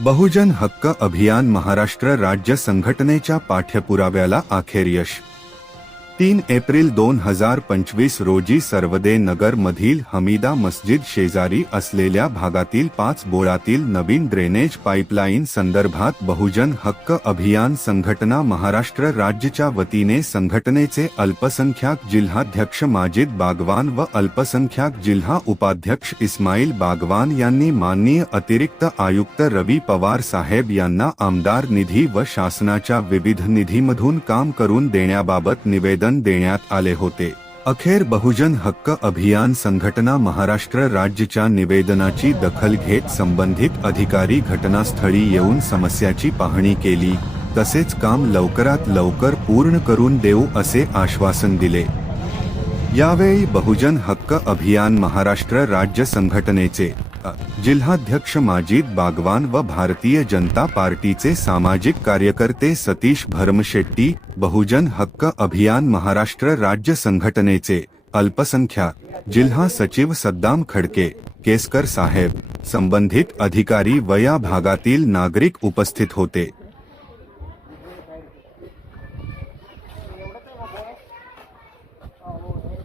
बहुजन हक्क अभियान महाराष्ट्र राज्य संघटनेच्या पाठ्यपुराव्याला अखेर यश. तीन एप्रिल दोन हजार पंचवीस रोजी सर्वदे नगर मधील हमीदा मस्जिद शेजारी असलेल्या भागातील पाच बोळातील नवीन ड्रेनेज पाईपलाईन संदर्भात बहुजन हक्क अभियान संघटना महाराष्ट्र राज्यच्या वतीने संघटनेचे अल्पसंख्याक जिल्हाध्यक्ष माजिद बागवान व अल्पसंख्याक जिल्हा उपाध्यक्ष इस्माईल बागवान यांनी माननीय अतिरिक्त आयुक्त रवी पवार साहेब यांना आमदार निधी व शासनाच्या विविध निधीमधून काम करून देण्याबाबत निवेदन देण्यात आले होते. अखेर बहुजन हक्क अभियान संघटना महाराष्ट्र राज्यच्या निवेदनाची दखल घेत संबंधित अधिकारी घटनास्थळी येऊन समस्याची पाहणी केली. तसेच काम लवकरात लवकर पूर्ण करून देऊ असे आश्वासन दिले. यावेळी बहुजन हक्क अभियान महाराष्ट्र राज्य संघटनेचे जिल्हाध्यक्ष माजिद बागवान व भारतीय जनता पार्टीचे सामाजिक कार्यकर्ते सतीश भरमशेट्टी बहुजन हक्क अभियान महाराष्ट्र राज्य संघटनेचे अल्पसंख्याक जिल्हा सचिव सद्दाम खडके केसकर साहेब संबंधित अधिकारी व या भागातील नागरिक उपस्थित होते.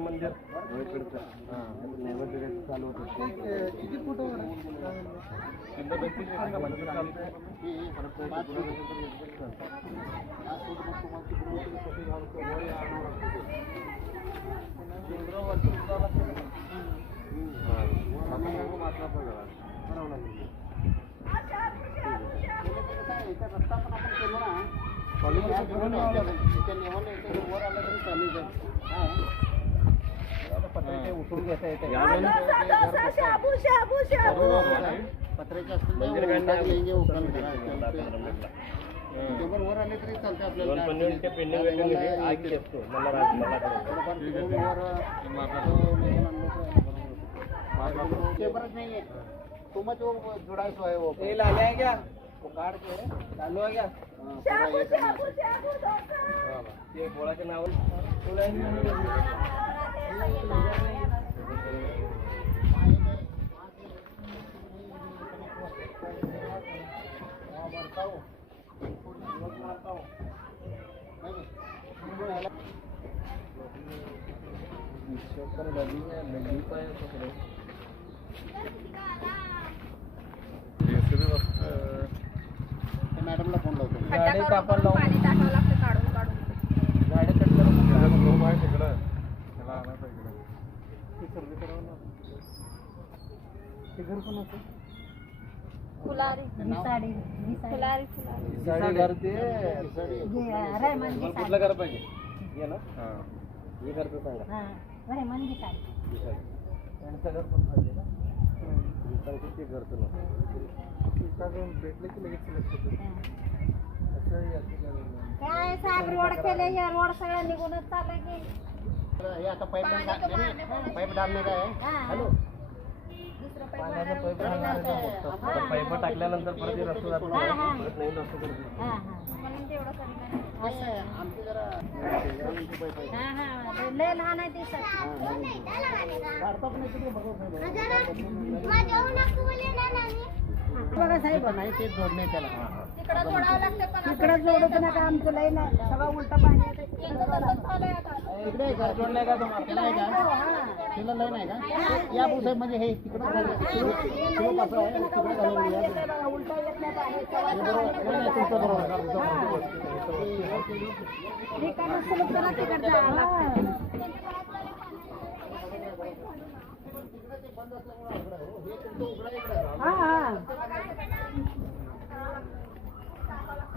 मंदिर चालू होतं किती फुट उठून घेता येते शाबू शाबू शाबू पत्र्याचे असतील तर वर आले तरी चालते आपल्याला दोन पन्नास ते पेंडिंग वेटिंग क्या काट के चालू है क्या हाँ, शाबू ये बोला के नावल। मरता हूँ मारता हूँ नहीं, पाणी टाकावं लागतं काढून काढून. कट करून ते घर पण होतं फुलारी. फुलारी फुलारी. साडी घर ते कुठलं घर पाहिजे? हे हे. रहमान साडी. त्यांचं घर पण पाहिजे ते घरचं ना भेटले की लगेच select होतं. काय साहेब रोड केले या रोड सगळं निघूनच चाललं की. हे आता पाईप पाईप डालणे काय आहे. हा. हॅलो? पाईप हा. टाकल्यानंतर परत रस्ता जातो हा, हा. परत नवीन रस्ता हा, हा. हे हा, हा. लय लहान आहे ते बघा साहेब. बघा साहेब पण नाही ते जोडणे त्याला. तिकडं जोडावं लागतं पण इकडं जोडत नका आमचं लय नाही सगळं उलट पाणी येतं. यांचं तसंच झालंय आता. इकडे आहे का जोडणे का तुम्हाला तिला आहे का तिला लय नाही का या साहेब म्हणजे हे तिकडं तिकडं कसं आहे तिकडं घालून या. येतंय बघा, उलटं येत नाही पाणी. हे बरोबर नाही, नाही, तुमचं बरोबर आहे. रिकामं सुलभ करा तिकडचं. हा. हा, हा.